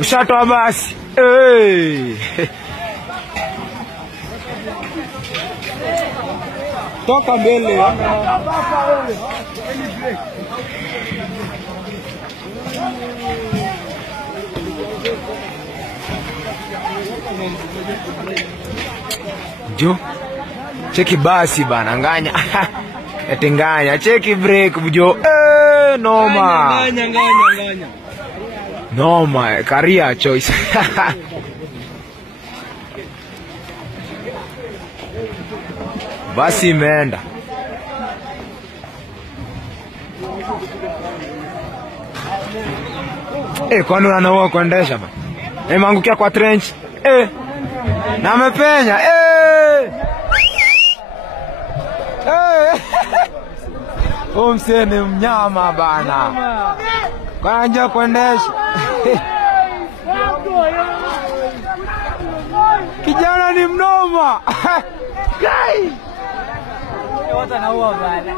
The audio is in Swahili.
Ushatoa basi. Hey. Toka mbele. Jo. Cheki basi bana nganya. Etenganya cheki break bujo. Noma. Nganya. Noma, career choice. Basi imeenda. Kwani unanaua kuendesha bana? Imeangukia kwa trench. Na amepenya. Msee ni mnyama bana. Kwa anja kuendesha. Kijana ni mnoma. Kai. Watu wanaua bana.